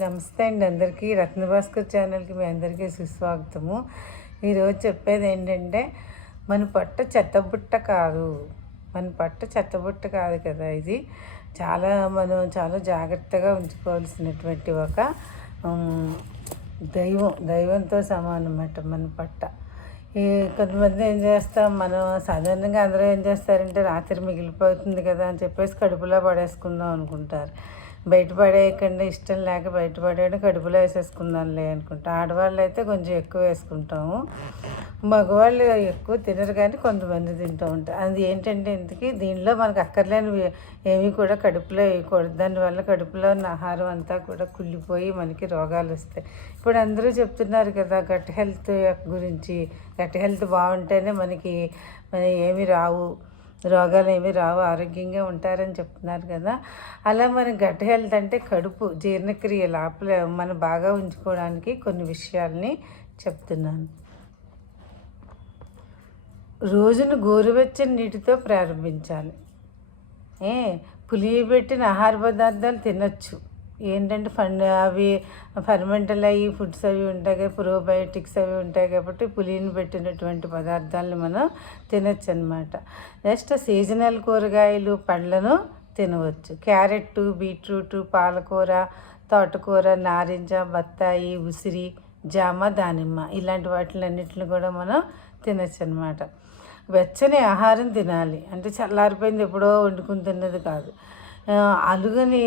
నమస్తే అండి అందరికీ. రత్నభాస్కర్ ఛానల్కి మీ అందరికీ సుస్వాగతము. ఈరోజు చెప్పేది ఏంటంటే మన పొట్ట చెత్తబుట్ట కాదు. మన పొట్ట చెత్తబుట్ట కాదు కదా, ఇది మనం చాలా జాగ్రత్తగా ఉంచుకోవాల్సినటువంటి ఒక దైవంతో సమానం అన్నమాట మన పొట్ట. కొంతమంది ఏం చేస్తాం, మనం సాధారణంగా అందరూ ఏం చేస్తారంటే రాత్రి మిగిలిపోతుంది కదా అని చెప్పేసి కడుపులో పడేసుకుందాం అనుకుంటారు. బయట పడేయకుండా ఇష్టం లేక బయట పడేయడం, కడుపులో వేసేసుకుందాంలే అనుకుంటాం. ఆడవాళ్ళు అయితే కొంచెం ఎక్కువ వేసుకుంటాము, మగవాళ్ళు ఎక్కువ తినరు కానీ కొంతమంది తింటూ ఉంటారు. అది ఏంటంటే ఇంతకీ దీనిలో మనకు అక్కర్లేనివి ఏమీ కూడా కడుపులో వేయకూడదు. దానివల్ల కడుపులో ఉన్న ఆహారం అంతా కూడా కుళ్ళిపోయి మనకి రోగాలు వస్తాయి. ఇప్పుడు అందరూ చెప్తున్నారు కదా గట్ హెల్త్ గురించి. గట్ హెల్త్ బాగుంటేనే మనకి ఏమి రావు, రోగాలు ఏమీ రావు, ఆరోగ్యంగా ఉంటారని చెప్తున్నారు కదా. అలా మన గట్ హెల్త్ అంటే కడుపు జీర్ణక్రియ లోపల మనం బాగా ఉంచుకోవడానికి కొన్ని విషయాల్ని చెప్తున్నాను. రోజును గోరువెచ్చని నీటితో ప్రారంభించాలి. పులియబెట్టిన ఆహార పదార్థాలు తినచ్చు. ఏంటంటే అవి ఫర్మెంటల్ అయ్యి ఫుడ్స్ అవి ఉంటాయి కదా, ప్రోబయోటిక్స్ అవి ఉంటాయి కాబట్టి పులిని పెట్టినటువంటి పదార్థాలను మనం తినచ్చు అనమాట. నెక్స్ట్ సీజనల్ కూరగాయలు పండ్లను తినవచ్చు. క్యారెట్, బీట్రూట్, పాలకూర, తోటకూర, నారింజ, బత్తాయి, ఉసిరి, జామ, దానిమ్మ ఇలాంటి వాటిలన్నిటిని కూడా మనం తినచ్చు అనమాట. వెచ్చని ఆహారం తినాలి. అంటే చల్లారిపోయింది ఎప్పుడో వండుకుని తిన్నది కాదు. అలుగని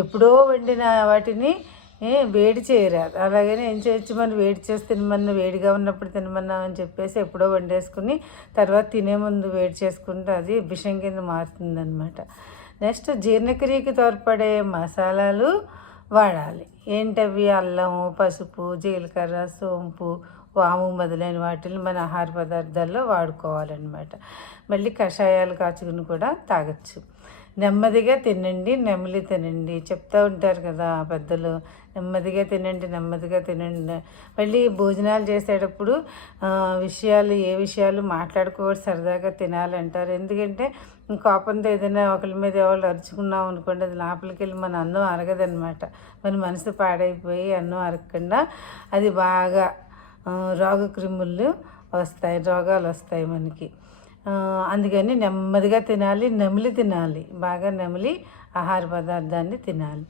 ఎప్పుడో వండిన వాటిని వేడి చేయరాదు. అలాగనే ఏం చేయొచ్చు, మనం వేడి చేసి తినమన్నా, వేడిగా ఉన్నప్పుడు తినమన్నాం అని చెప్పేసి ఎప్పుడో వండేసుకుని తర్వాత తినే ముందు వేడి చేసుకుంటే అది విషం కింద మారుతుందన్నమాట. నెక్స్ట్ జీర్ణక్రియకి తోడ్పడే మసాలాలు వాడాలి. ఏంటవి? అల్లము, పసుపు, జీలకర్ర, సోంపు, వాము మొదలైన వాటిని మన ఆహార పదార్థాల్లో వాడుకోవాలన్నమాట. మళ్ళీ కషాయాలు కాచుకుని కూడా తాగొచ్చు. నెమ్మదిగా తినండి, నెమ్మలి తినండి చెప్తూ ఉంటారు కదా పెద్దలు. నెమ్మదిగా తినండి, నెమ్మదిగా తినండి. మళ్ళీ భోజనాలు చేసేటప్పుడు ఏ విషయాలు మాట్లాడుకోవచ్చు, సరదాగా తినాలంటారు. ఎందుకంటే కోపంతో ఏదైనా ఒకరి మీద ఎవరు అరుచుకున్నాం అనుకోండి, అది లోపలికి వెళ్ళి మన అన్నం అరగదనమాట. మన మనసు పాడైపోయి అన్నం అరగకుండా అది బాగా రోగాలు వస్తాయి మనకి. అందుకని నెమ్మదిగా తినాలి, నమిలి తినాలి. బాగా నమిలి ఆహార పదార్థాన్ని తినాలి.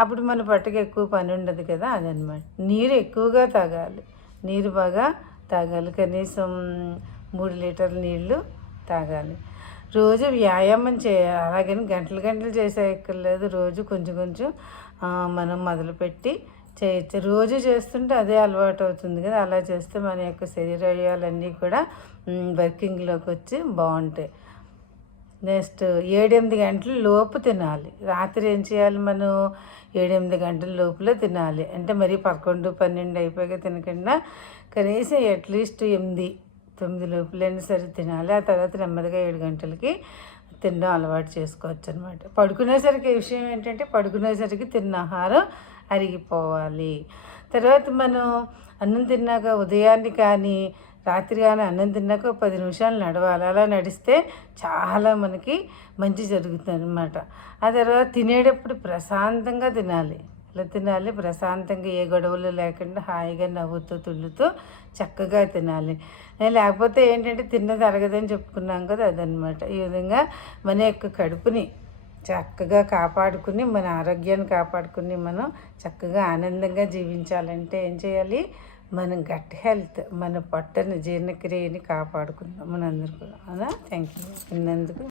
అప్పుడు మన పొట్టకి ఎక్కువ పని ఉండదు కదా, అదనమాట. నీరు ఎక్కువగా తాగాలి. నీరు బాగా తాగాలి. కనీసం 3 లీటర్ల నీళ్ళు తాగాలి. రోజు వ్యాయామం చేయాలి. అలాగని గంటలు చేసేయక్కర్లేదు. రోజు కొంచెం మనం మొదలుపెట్టి చేయొచ్చు. రోజు చేస్తుంటే అదే అలవాటు అవుతుంది కదా. అలా చేస్తే మన యొక్క శరీరాలన్నీ కూడా వర్కింగ్లోకి వచ్చి బాగుంటాయి. నెక్స్ట్ 7-8 గంటల లోపు తినాలి. రాత్రి ఏం చేయాలి, మనం 7-8 గంటల లోపల తినాలి. అంటే మరి 11-12 అయిపోయాక తినకుండా కనీసం అట్లీస్ట్ 8-9 లోపలైనా సరే తినాలి. ఆ తర్వాత నెమ్మదిగా 7 గంటలకి తినడం అలవాటు చేసుకోవచ్చు అనమాట. పడుకునేసరికి విషయం ఏంటంటే పడుకునేసరికి తిన్న ఆహారం అరిగిపోవాలి. తర్వాత మనం అన్నం తిన్నాక ఉదయాన్ని కానీ రాత్రి కానీ అన్నం తిన్నాక 10 నిమిషాలు నడవాలి. అలా నడిస్తే చాలా మనకి మంచి జరుగుతుంది అనమాట. ఆ తర్వాత తినేటప్పుడు ప్రశాంతంగా తినాలి. అలా తినాలి ప్రశాంతంగా, ఏ గొడవలు లేకుండా హాయిగా నవ్వుతూ తుళ్ళుతూ చక్కగా తినాలి. లేకపోతే ఏంటంటే తిన్నది అరగదని చెప్పుకున్నాం కదా, అదనమాట. ఈ విధంగా మన యొక్క కడుపుని చక్కగా కాపాడుకుని, మన ఆరోగ్యాన్ని కాపాడుకుని మనం చక్కగా ఆనందంగా జీవించాలంటే ఏం చేయాలి, మనం గట్ హెల్త్, మన పొట్టని జీర్ణక్రియని కాపాడుకుందాం మనందరూ కూడా. అలా థ్యాంక్ యూ విన్నందుకు.